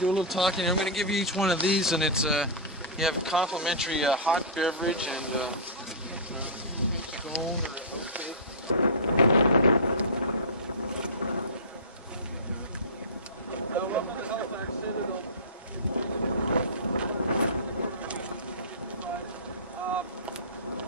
do a little talking. I'm going to give you each one of these, and it's you have a complimentary hot beverage and scone or oat cake. Welcome to Halifax, Citadel.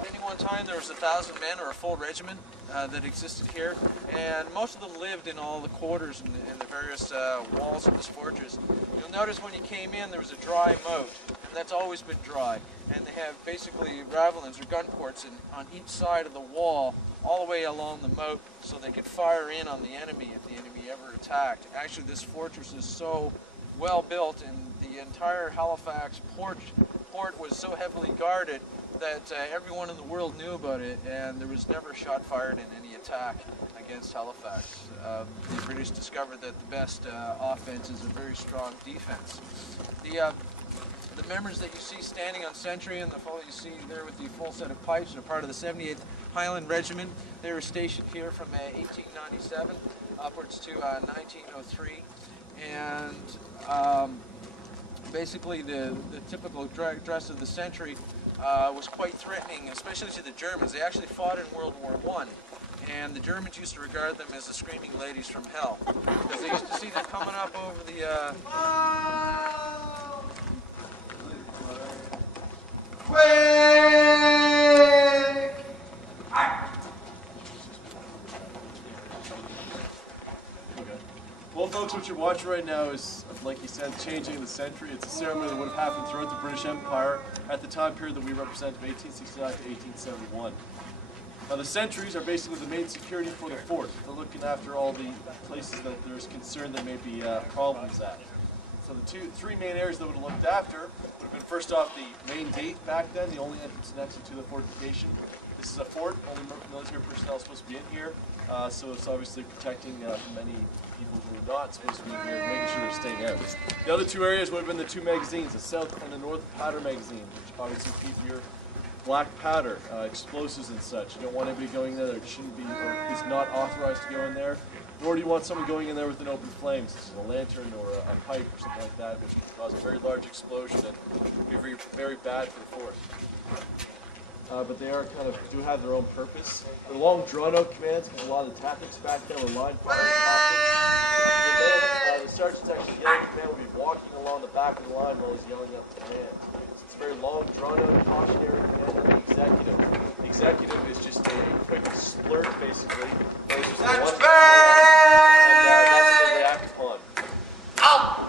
At any one time there was 1,000 men or a full regiment that existed here, and most of them lived in all the quarters and the various walls of this fortress. You'll notice when you came in there was a dry moat, and that's always been dry, and they have basically ravelins or gun ports on each side of the wall all the way along the moat so they could fire in on the enemy if the enemy ever attacked. Actually, this fortress is so well built, and the entire Halifax port was so heavily guarded that everyone in the world knew about it, and there was never shot fired in any attack against Halifax. The British discovered that the best offense is a very strong defense. The members that you see standing on sentry and the fellow you see there with the full set of pipes are part of the 78th Highland Regiment. They were stationed here from 1897 upwards to 1903, and basically the typical dress of the sentry was quite threatening, especially to the Germans. They actually fought in World War I, and the Germans used to regard them as the screaming ladies from hell, because they used to see them coming up over the Well, folks, what you're watching right now is, like you said, changing the sentry. It's a ceremony that would have happened throughout the British Empire at the time period that we represent, from 1869 to 1871. Now, the sentries are basically the main security for the fort. They're looking after all the places that there's concern there may be problems at. So the three main areas that would have looked after would have been, first off, the main gate back then, the only entrance and exit to the fortification. This is a fort, only military personnel is supposed to be in here, so it's obviously protecting from any people who are not supposed to be in here, making sure they're staying out. The other two areas would have been the two magazines, the south and the north powder magazine, which obviously keep your black powder, explosives and such. You don't want anybody going there that shouldn't be, or is not authorized to go in there. Nor do you want someone going in there with an open flame, such as a lantern or a pipe or something like that, which could cause a very large explosion and would be very, very bad for the fort. But they are do have their own purpose. They're long, drawn-out commands, because a lot of the tactics back then were line fire tactics. The sergeant's actually yelling command will be walking along the back of the line while he's yelling out the command. It's a very long, drawn-out, cautionary command of the executive. The executive is just a quick splurt, basically. That's bad! And that's what they react upon. Ow!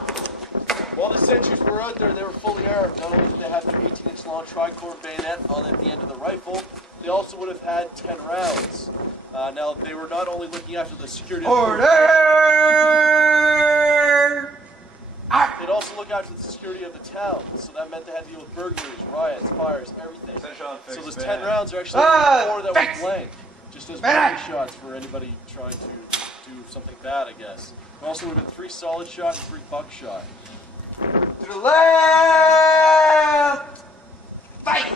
While the sentries were out there, they were fully armed. Not only did they have their 18-inch long tricorn bayonet on at the end of the rifle, they also would have had 10 rounds. Now, they were not only looking after the security of the fort, they'd also look after the security of the town. So that meant they had to deal with burglaries, riots, fires, everything. So those 10 rounds are actually four that were blank, just as warning shots for anybody trying to do something bad, I guess. There also would have been 3 solid shot and 3 buckshot. To the left! Fight!